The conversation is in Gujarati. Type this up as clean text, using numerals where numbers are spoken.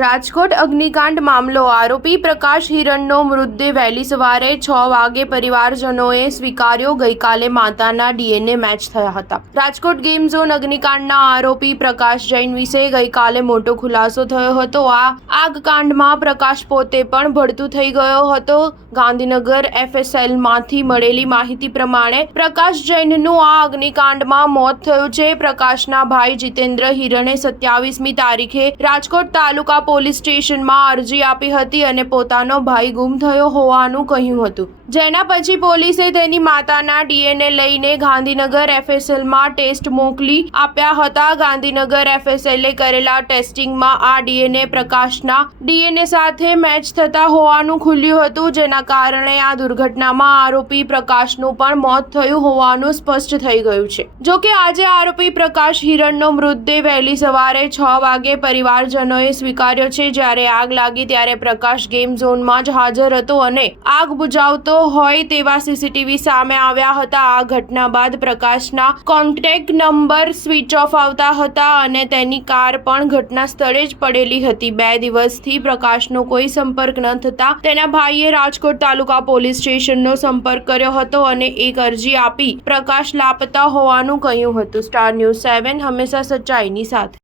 રાજકોટ અગ્નિકાંડ મામલો આરોપી પ્રકાશ હિરણનો મૃતદેહ વહેલી સવારે 6 વાગે પરિવારજનોએ સ્વીકાર્યો। ગઈકાલે માતાના ડીએનએ મેચ થયા હતા। રાજકોટ ગેમ ઝોન અગ્નિકાંડના આરોપી પ્રકાશ જૈન વિશે ગઈકાલે મોટો ખુલાસો થયો હતો। આ આગકાંડમાં પ્રકાશ પોતે પણ ભડતું થઈ ગયો હતો। ગાંધીનગર એફએસએલમાંથી મળેલી માહિતી પ્રમાણે પ્રકાશ જૈનનું આ અગ્નિકાંડમાં મોત થયું છે। પ્રકાશના ભાઈ જીતેન્દ્ર હિરણે 27મી તારીખે રાજકોટ તાલુકા પોલીસ સ્ટેશનમાં અરજી આપી હતી અને પોતાનો ભાઈ ગુમ થયો હોવાનું કહ્યું હતું, જેના પછી પોલીસે તેની માતાના ડીએનએ લઈને ગાંધીનગર એફએસએલમાં ટેસ્ટ મોકલી આપ્યા હતા। ગાંધીનગર એફએસએલે કરેલા ટેસ્ટિંગમાં આ ડીએનએ પ્રકાશના ડીએનએ સાથે મેચ થતા હોવાનું ખુલ્યું હતું, જેના કારણે આ દુર્ઘટનામાં આરોપી પ્રકાશનું પણ મોત થયું હોવાનું સ્પષ્ટ થઈ ગયું છે। જો કે આજે આરોપી પ્રકાશ હિરણનો મૃતદેહ વહેલી સવારે 6 વાગે પરિવારજનોએ સ્વીકાર્યો છે। જ્યારે આગ લાગી ત્યારે પ્રકાશ ગેમ ઝોનમાં જ હાજર હતો અને આગ બુઝાવતો હોય તેવા સીસીટીવી સામે આવ્યા હતા। આ ઘટના બાદ પ્રકાશના કોન્ટેક્ટ નંબર સ્વિચ ઓફ આવતા હતા અને તેની કાર પણ ઘટના સ્થળે જ પડેલી હતી। 2 દિવસથી પ્રકાશનો કોઈ સંપર્ક ન થતા તેના ભાઈએ રાજકોટ તાલુકા પોલીસ સ્ટેશનનો સંપર્ક કર્યો હતો અને એક અરજી આપી પ્રકાશ લાપતા હોવાનું કહ્યું હતું। સ્ટાર ન્યૂઝ 7 હંમેશા સચ્ચાઈની સાથે।